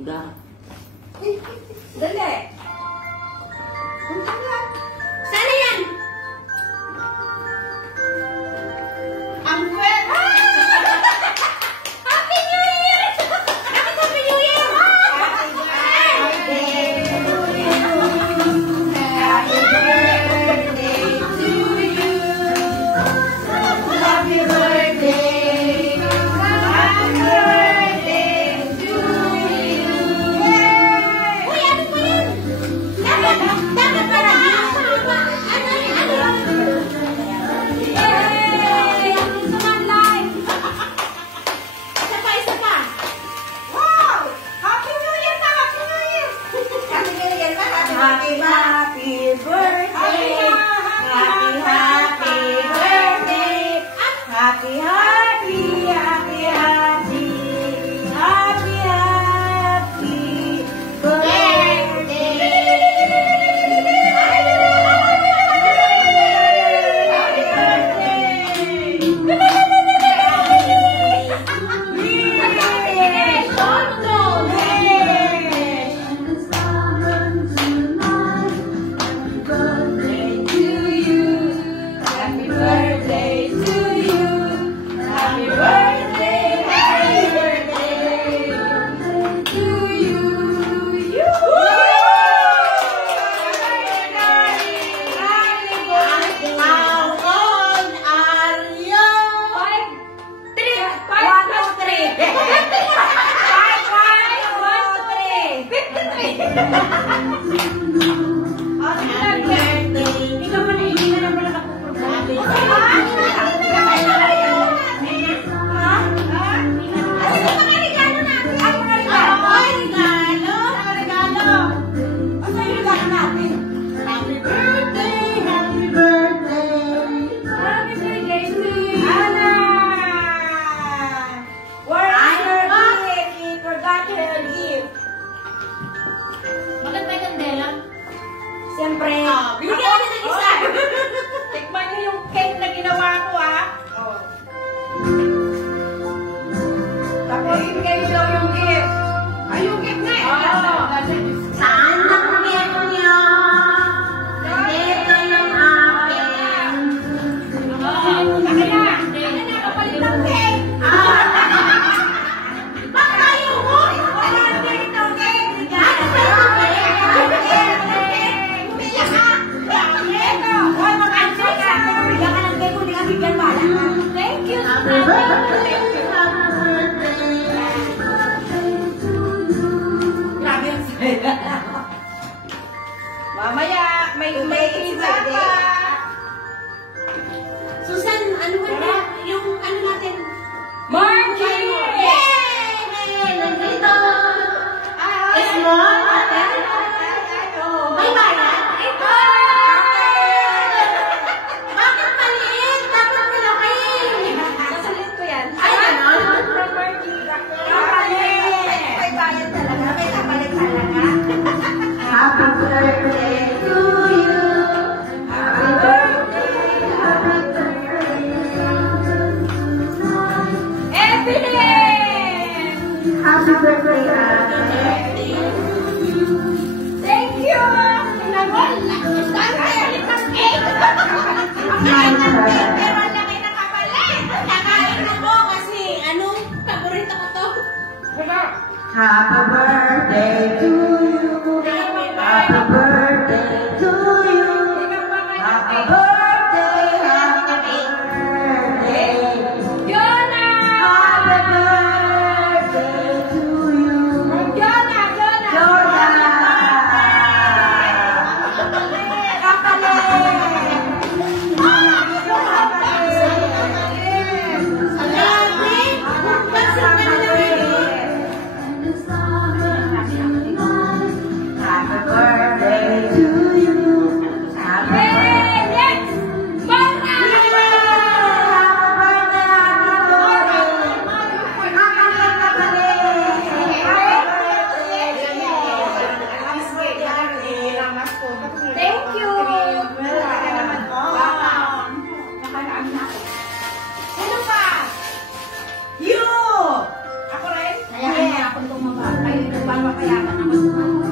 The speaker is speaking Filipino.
Dali. Sana yan? Ang pwede. Happy New Year! Happy New Year! Happy birthday to you. Happy birthday to you. Happy birthday. Happy birthday to you. Uy, ano po yun? Dapat para siyempre, bigyan natin ng isa. Tikman niyo yung cake na ginawa ko, ha? Oh. Tapos, ibigay niyo daw yung gift. Ay, yung gift nga. Saan na po gift niyo? Dito yung akin. Saka na. Kapalit ng cake. Bakit tayo mo? Wala dito, cake. Thank you. Mamaya, may isa pa. Susan, ano ba yung ano natin? Margie! Yay! Nandito! Small? May bayan? Ito! Bakit maliit? Dapat malaki! Nasulit ko yan. Ay, ano? From Margie. May bayan talaga. May kapalit talaga. Happy birthday to you. Happy birthday. Happy birthday. Evelyn! Happy birthday, thank you! Saan kaya ulit ng cake? Ang cake, pero ang laki na kapalit. Nakain ako kasi, paborito ko to. Happy birthday to you. Happy birthday to you. Happy birthday, happy birthday. Jonah! Happy birthday to you. Jonah! Happy birthday papayagan ako sa